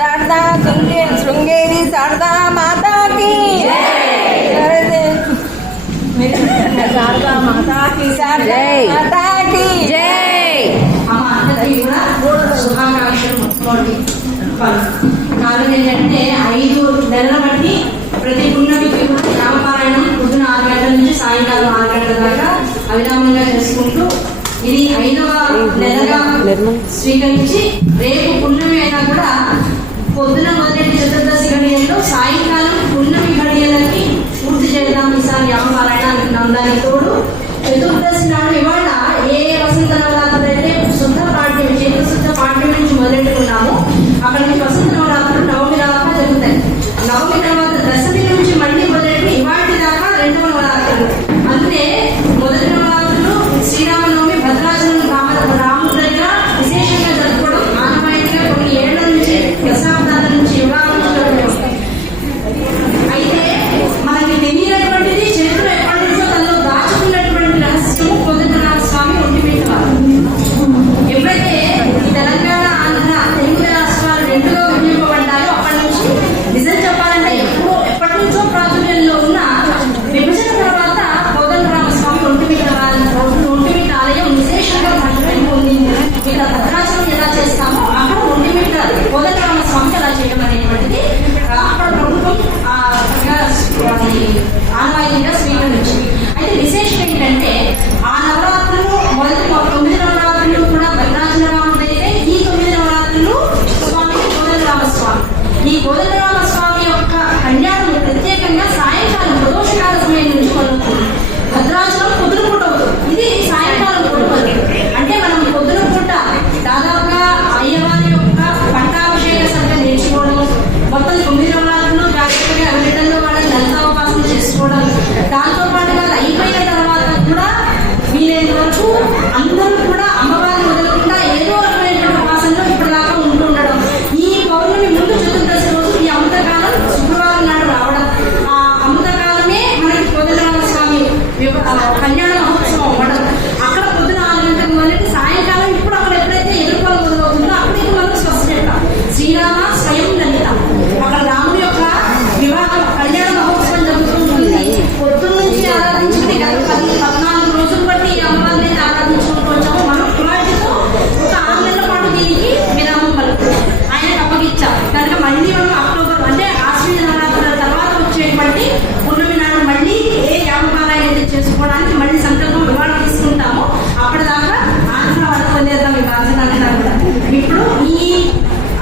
शारदा श्रृंगेरी शारदा माता की शारदा माता की शारदा माता की जय। అమ్మ అందరికీ కూడా శుభాకాంక్షలు మొత్తుకోండి. కారణం ఏంటంటే 5 నెలల బట్టి ప్రతి పున్నమికి కూడా రామపారాయణం పొద్దున 6 గంటల నుంచి సాయంకాలం 6 గంటల దాకా అవిరామంగా చేసుకుంటూ ఇది 5వ నెలగా స్వీకరించి రేపు పున్నమి అయినా కూడా పొద్దున మొదటి చతుర్దశి గడియల్లో సాయంకాలం పున్నమి గడియలకి పూర్తి చేద్దాం ఈసారి రామపారాయణ అంటున్నాం. దానికి తోడు చతుర్దశి నాడు ఇవాళ ఏ వసంత నవరాత్రులు అయితే శుద్ధ పాఠ్యం చతుర్శుద్ధ పాఠ్యం నుంచి మొదలెట్టుకున్నాము అక్కడి నుంచి వసంత నవరాత్రులు నవమి దాకా జరుగుతాయి. నవమి తర్వాత దశమి నుంచి మళ్ళీ మొదలెట్టి ఇవాటి దాకా 2వ నవరాత్రులు. అంటే మొదటి నవరాత్రులు శ్రీరామనవమి భద్రాచలం రాముడి దగ్గర విశేషంగా జరుపుకోవడం ఆనవాయితీగా కొన్ని ఏళ్ల నుంచి దశాబ్దాల నుంచి యుగాల నుంచి వస్తాయి. అయితే మనకి తెలియనటువంటిది చరిత్ర ఎప్పటి నుంచో తనలో దాచుకున్నటువంటి రహస్యము కోదండరామ స్వామి ఒంటిమిట్ట వారు. ఎప్పుడైతే ఈ తెలంగాణ ఆంధ్ర తెలుగు రాష్ట్రాలు 2గా విభజింపబడ్డాయో అప్పటి నుంచి నిజం చెప్పాలంటే ఎప్పటి నుంచో ప్రాచుర్యంలో ఉన్న విభజన తర్వాత కోదండరామ స్వామి ఒంటిమిట్ట ఆలయం విశేషంగా ప్రాచుర్యం పొందింది. ఇక్కడ భద్రాచలం ఎలా చేస్తామో అక్కడ ఒంటిమిట్ట కోదండరామ స్వామికి ఎలా చేయడం అనేటువంటిది అక్కడ ప్రభుత్వం ఆనవాయితీగా స్వీకరించింది. అయితే విశేషం ఏంటంటే ఆ నవరాత్రులు మొదటి 9 నవరాత్రులు కూడా భద్రాచల రాముడు అయితే ఈ 9 నవరాత్రులు స్వామి కోదండరామ స్వామి. ఈ కోదండరామ స్వామి యొక్క కళ్యాణం ప్రత్యేకంగా సాయంకాలం ప్రదోషకాల సమయం నుంచి మొదలుతుంది. భద్రాచలం పొద్దున పూట అవుతుంది, ఇది సాయంకాలం పూట అవుతుంది. అంటే మనం పొద్దున పూట దాదాపుగా అయ్యవారి యొక్క పట్టాభిషేక సభ నేర్చుకోవడం, మొత్తం 9 నవరాత్రులు జాగ్రత్తగా అవిటల్లో వాళ్ళని లలితావకాశం చేసుకోవడం, దాంతో పాటుగా అయిపోయిన తర్వాత కూడా వీలైన వరకు అందరూ కూడా అమ్మవారిని వదలకుండా ఏదో రకమైనటువంటి ఉపాసనలో ఇప్పటిదాకా ఉంటూ ఉండడం. ఈ పౌర్ణమి ముందు చతుర్దశి రోజు ఈ అమృతకాలం శుక్రవారం నాడు రావడం, ఆ అమృతకాలమే మనకి కోదండరామ స్వామి కళ్యాణ మహోత్సవం అవ్వడం. అక్కడ పొద్దున 6 గంటలకు మొదలెట్టి సాయంకాలం ఇప్పుడు అక్కడ ఎప్పుడైతే ఎదుర్కోవడం మొదలవుతుందో అక్కడికి మనం స్వస్థ శ్రీరామ స్వయం లలిత అక్కడ రాముడి యొక్క వివాహ కళ్యాణ మహోత్సవం జరుగుతుంది. పొద్దున్న నుంచి ఆరాధించింది 14 రోజులు బట్టి అమ్మవారిని ఆరాధించుకుంటూ వచ్చాము. మనం కుమార్తెతో ఒక 6 నెలల పాటు దీనికి విరామం పలుకుతుంది. ఆయనకు అప్పగించాం కనుక మళ్ళీ మనం అక్టోబర్ అంటే ఆశ్వీజ నవరాత్రుల తర్వాత వచ్చేటువంటి పున్నమి నాడు మళ్ళీ ఏ యామపారాయణ అయితే చేసుకోవడానికి మళ్ళీ సంకల్పం ఇవాళ తీసుకుంటామో అప్పటిదాకా ఆంధ్ర వరకు వదిలేద్దాం ఈ బాధ్యత అంటున్నారు కూడా. ఇప్పుడు ఈ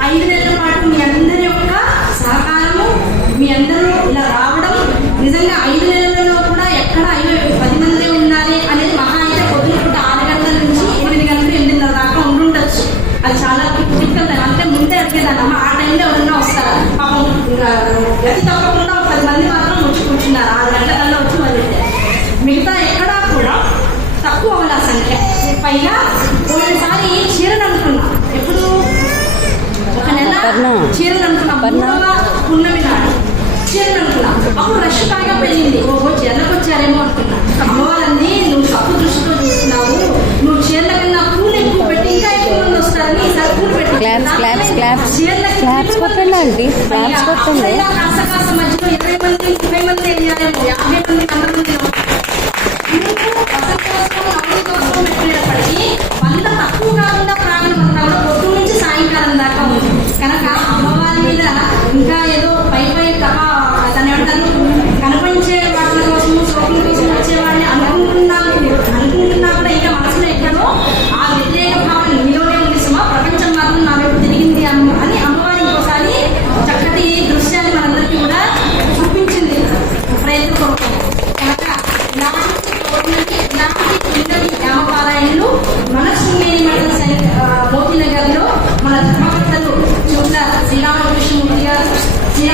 5 నెలల పాటు మీ అందరి యొక్క సహకారము, మీ అందరూ ఇలా రావడం నిజంగా 5 నెలలలో కూడా ఎక్కడ 10 మంది ఉండాలి అనేది మహా అయితే పొద్దున పూట 6 గంటల నుంచి 8 గంటలు 8:30 దాకా ఉండుండొచ్చు. అది చాలా క్రిటికల్ టైం. అంటే ముందే అడిగేదాన్ని ఆ టైంలో ఎవరన్నా వస్తారా పాపం గతి తప్పకుండా 10 మంది మాత్రం వచ్చి కూర్చున్నారు 6 గంటల కల్లా వచ్చి మొదలెట్టారు. మిగతా ఎక్కడా కూడా తక్కువ అవ్వాలి ఆ సంఖ్య. పైగా పోయినసారి చీరలు అనుకున్నా, ఎప్పుడు ఒక నెల చీరలు అనుకున్నాం, 3వ పున్నమి నాడు చీరలు అనుకున్నా. అప్పుడు రష్ బాగా పెరిగింది. ఓహో చీరలకు వచ్చారేమో అనుకున్నా. అమ్మవారిని నువ్వు తప్పు దృష్టితో చూస్తున్నావు, నువ్వు చీరల కన్నా పూలు ఎక్కువ పెట్టి ఇంకా ఎక్కువ మంది వస్తారని ఈసారి పూలు పెట్టి కాసకాస మధ్యలో 20 మంది 30 మంది వెళ్ళారేమో, 50 మంది 100 మంది పెట్టినప్పటికీ 100 తక్కువ కాకుండా ప్రాణం అంతా కూడా పొద్దు నుంచి సాయంకాలం దాకా ఉంది. కనుక అమ్మవారి మీద ఇంకా ఏదో పై తన అంటారు కనిపించే వాటి కోసము సోకుల కోసం వచ్చేవాడిని అనుకుంటున్నా కూడా ఇంకా మనసులో ఎక్కడో ఆ వ్యతిరేక భావన మీలోనే ఉంది. సుమా ప్రపంచం మాత్రం నా వైపు తిరిగింది అని అమ్మవారి ఇంకోసారి చక్కటి దృశ్యాన్ని మనందరికీ కూడా చూపించింది ప్రయత్నపూర్వకం. కనుక ఇలాంటి రామపారాయణలు మన శృంగేరి మఠం మోతీనగర్లో మన ధర్మకర్తలు చూడ శ్రీరామకృష్ణమూర్తి గారు, శ్రీ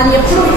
అది ఎప్పుడు